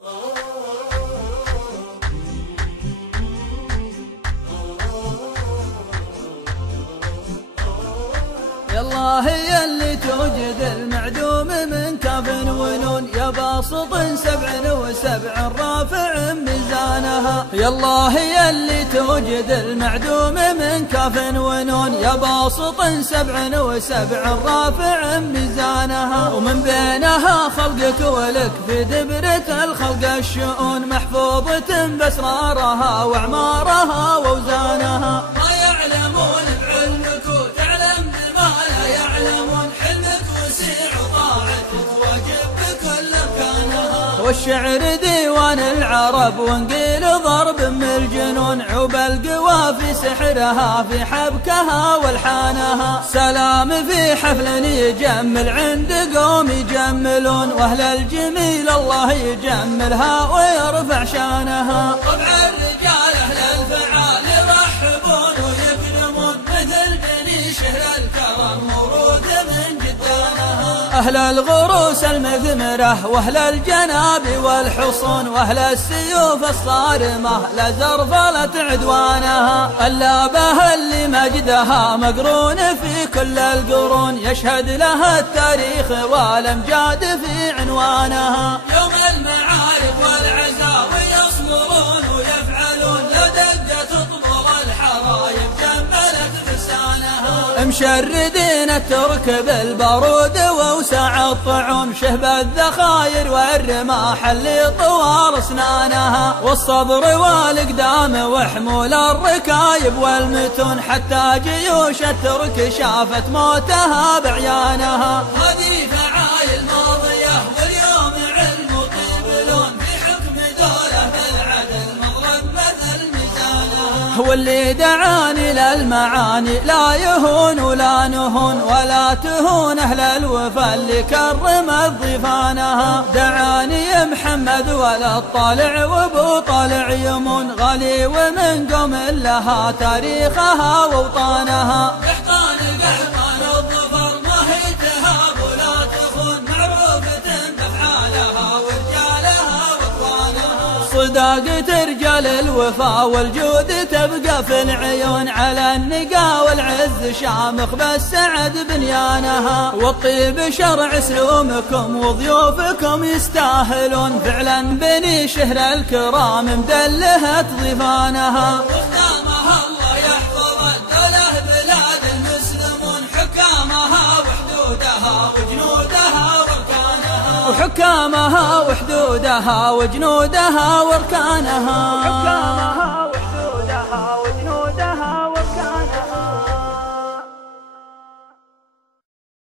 يالله هي اللي توجد المعدوم من كاف ونون، يا باسط 77 رافع ميزانها. يالله هي اللي توجد المعدوم من كاف ونون، يا باسط 77 رافع ميزانها. ومن بينها خلقك ولك في دبرة الخلق الشؤون، محفوظة بأسرارها وأعمارها وأوزانها. ما يعلمون بعلمك وتعلم بما لا يعلمون، حلمك وسيع وطاعتك واجب بكل أركانها. والشعر ديوان العرب وانقيل ضرب من الجنون، عوب القوى في سحرها في حبكها والحانها. سلام في حفل يجمل عند قوم يجملون، واهل الجميل الله يجملها ويرفع شانها. طبع الرجال أهل الفعال يرحبون ويكرمون، مثل بني شهر الكرم موروث من جدانها. أهل الغروس المثمرة واهل الجناب والحصون، واهل السيوف الصارمة لا زرفلت عدوانها. اللابه اللي مجدها مقرون في كل القرون، يشهد لها التاريخ والامجاد في عنوانها. يوم المعارك والعزاوي يصبرون ويفعلون، لو دقت طبول الحرايب جملت فرسانها. مشردين الترك بالبارود ووسع الطعون، شهب الذخاير والرماح اللي طوال اسنانها. والصبر والإقدام وحمول الركايب والمتون، حتى جيوش الترك شافت موتها بعيانها. هذه فعايل ماضية واليوم علم وقبلون، في حكم دوله بالعدل مضرب مثل ميزانها. واللي دعاني للمعاني لا يهون ولا نهون، ولا تهون أهل الوفا اللي كرمت ضيفانها. دعاني محمد ولا الطالع وابو طالع يمون، غالي ومن قوم لها تاريخها ووطانها. احضان قحطان الظفر ما هي تهاب ولا تخون، معروفة بافعالها ورجالها واخوانها. صداقة رجال الوفا والجود تبقى في العيون، على النقا والعز شامخ بالسعد بنيانها. والطيب شرع سلومكم وضيوفكم يستاهلون، فعلا بني شهر الكرام مدلهة ضيفانها. وختامها الله يحفظ الدولة بلاد المسلمون، حكامها وحدودها وجنودها واركانها. وحكامها وحدودها وجنودها واركانها.